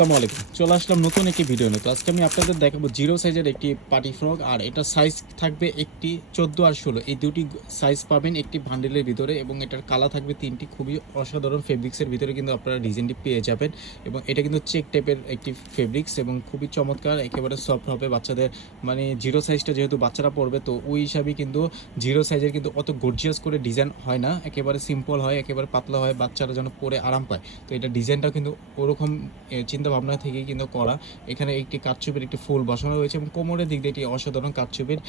আসসালামু আলাইকুম। চলে আসলাম নতুন একটি ভিডিও নিয়ে। তো আজকে আমি আপনাদের দেখাবো জিরো সাইজের একটি পার্টি ফ্রক, আর এটা সাইজ থাকবে একটি 14 আর 16, এই দুটি সাইজ পাবেন একটি বান্ডেলের ভিতরে, এবং এটার কালার থাকবে তিনটি। খুবই অসাধারণ ফেব্রিক্সের ভিতরে কিন্তু আপনারা ডিজাইনটি পেয়ে যাবেন, এবং এটা কিন্তু চেক টাইপের একটি ফেব্রিক্স এবং খুবই চমৎকার, একেবারে সফট হবে বাচ্চাদের। মানে জিরো সাইজটা যেহেতু বাচ্চারা পড়বে, তো ওই হিসাবেই কিন্তু জিরো সাইজের কিন্তু অত গর্জিয়াস করে ডিজাইন হয় না, একেবারে সিম্পল হয়, একেবারে পাতলা হয়, বাচ্চারা যেন পরে আরাম পায়। তো এটা ডিজাইনটাও কিন্তু ওরকম চিন্তা ভাবনা থেকেই কিন্তু করা। এখানে একটি কাঠচুপির একটি ফুল বসানো রয়েছে, এবং কোমরের দিক দিয়ে একটি অসাধারণ কাঠচুপির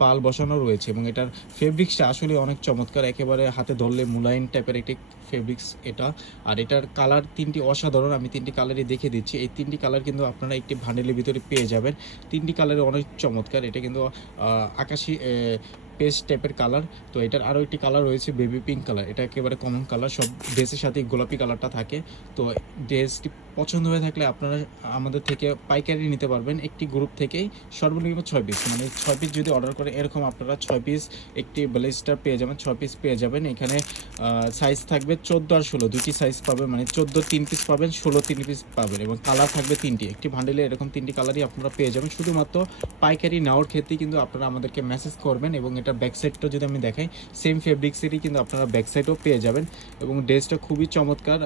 পাল বসানো রয়েছে, এবং এটার ফেব্রিক্সটা আসলে অনেক চমৎকার, একেবারে হাতে ধরলে মুলায়ম টাইপের একটি ফেব্রিক্স এটা। আর এটার কালার তিনটি অসাধারণ, আমি তিনটি কালারই দেখে দিচ্ছি। এই তিনটি কালার কিন্তু আপনারা একটি ভান্ডেলের ভিতরে পেয়ে যাবেন। তিনটি কালারে অনেক চমৎকার, এটা কিন্তু আকাশি পেস্ট টাইপের কালার। তো এটার আরও একটি কালার রয়েছে বেবি পিঙ্ক কালার, এটা একেবারে কমন কালার, সব ড্রেসের সাথে গোলাপি কালারটা থাকে। তো ড্রেসটি পছন্দ হয়ে থাকলে আপনারা আমাদের থেকে পাইকারি নিতে পারবেন, একটি গ্রুপ থেকেই সর্বনিম্ন 6 পিস, মানে 6 পিস যদি অর্ডার করে এরকম আপনারা 6 পিস একটি ব্লেজার পেয়ে যাবেন, 6 পিস পেয়ে যাবেন। এখানে সাইজ থাকবে 14 আর 16, দুটি সাইজ পাবেন, মানে 14 3 পিস পাবেন, 16 3 পিস পাবেন, এবং কালার থাকবে তিনটি। একটি ভান্ডেলে এরকম তিনটি কালারই আপনারা পেয়ে যাবেন। শুধুমাত্র পাইকারি নেওয়ার ক্ষেত্রেই কিন্তু আপনারা আমাদেরকে মেসেজ করবেন, এবং এটা ব্যাক সাইডটা যদি আমি দেখাই, সেম ফেব্রিক্সেরই কিন্তু আপনারা ব্যাক সাইডও পেয়ে যাবেন, এবং ড্রেসটা খুবই চমৎকার।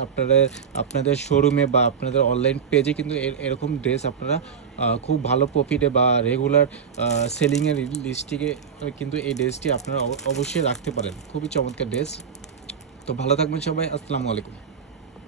আপনাদের শোরুমে বা আপনাদের অনলাইন পেজে কিন্তু এরকম ড্রেস আপনারা খুব ভালো প্রফিটে বা রেগুলার সেলিংয়ের লিস্টিকে কিন্তু এই ড্রেসটি আপনারা অবশ্যই রাখতে পারেন। খুবই চমৎকার ড্রেস। তো ভালো থাকবেন সবাই, আসসালামু আলাইকুম।